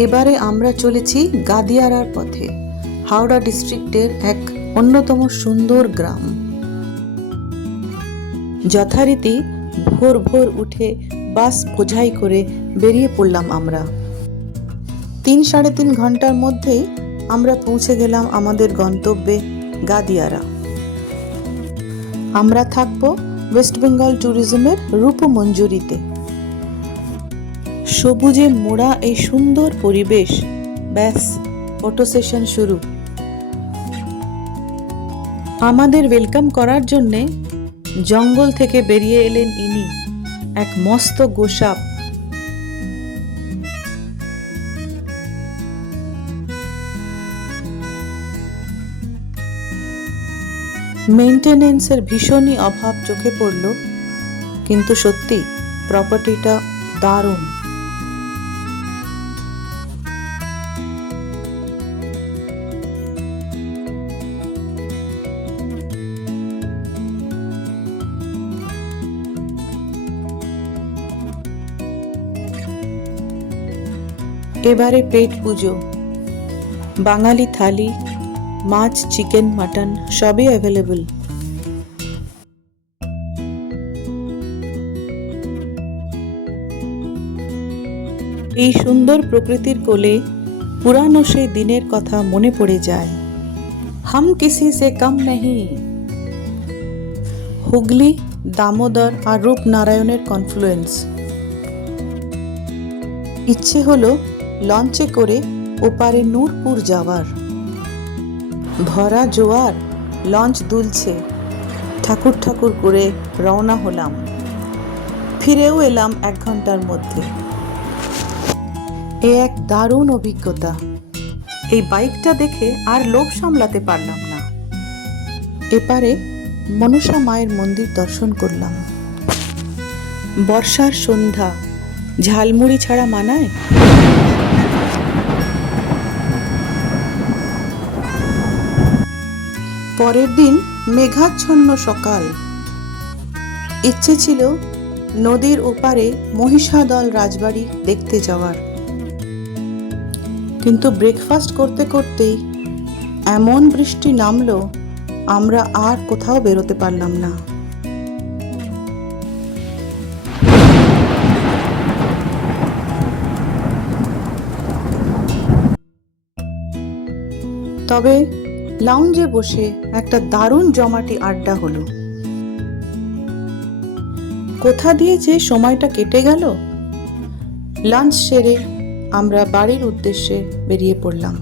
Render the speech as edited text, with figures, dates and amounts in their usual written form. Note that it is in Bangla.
এবারে আমরা চলেছি গাদিয়ারার পথে, হাওড়া ডিস্ট্রিক্টের এক অন্যতম সুন্দর গ্রাম। যথারীতি ভোর ভোর উঠে বাস বোঝাই করে বেরিয়ে পড়লাম আমরা। 3-3.5 ঘন্টার মধ্যেই আমরা পৌঁছে গেলাম আমাদের গন্তব্যে গাদিয়ারা। আমরা থাকবো ওয়েস্ট বেঙ্গল ট্যুরিজমের রূপমঞ্জুরিতে। সবুজে মোড়া এই সুন্দর পরিবেশ, ব্যাস ফটো সেশন শুরু। আমাদের ওয়েলকাম করার জন্যে জঙ্গল থেকে বেরিয়ে এলেন ইনি, এক মস্ত গোসাপ। মেইনটেনেন্সের ভীষণই অভাব চোখে পড়ল, কিন্তু সত্যি প্রপার্টিটা দারুণ। এবারে পেট পুজো। বাঙালি থালি, মাছ, চিকেন, মাটন সবই অ্যাভেলেবল। এই সুন্দর প্রকৃতির কোলে পুরানো সেই দিনের কথা মনে পড়ে যায়। হাম কিসি সে কম নেহি। হুগলি, দামোদর আর রূপনারায়ণের কনফ্লুয়েন্স। ইচ্ছে হলো লঞ্চে করে ওপারে নূরপুর যাওয়ার। ভরা জোয়ার, লঞ্চ দুলছে, ঠাকুর ঠাকুর করে রওনা হলাম। ফিরেও এলাম 1 ঘন্টার মধ্যে। এ এক দারুণ অভিজ্ঞতা। এই বাইকটা দেখে আর লোভ সামলাতে পারলাম না। এপারে মনসা মায়ের মন্দির দর্শন করলাম। বর্ষার সন্ধ্যা, ঝালমুড়ি ছাড়া মানায়? পরের দিন মেঘাচ্ছন্ন সকাল। ইচ্ছে ছিল নদীর ওপারে মহিষাদল রাজবাড়ি দেখতে যাওয়ার, কিন্তু ব্রেকফাস্ট করতে করতেই এমন বৃষ্টি নামলো, আমরা আর কোথাও বেরোতে পারলাম না। তবে লাউঞ্জে বসে একটা দারুণ জমাটি আড্ডা হলো। কোথা দিয়ে যে সময়টা কেটে গেল। লাঞ্চ সেরে আমরা বাড়ির উদ্দেশ্যে বেরিয়ে পড়লাম।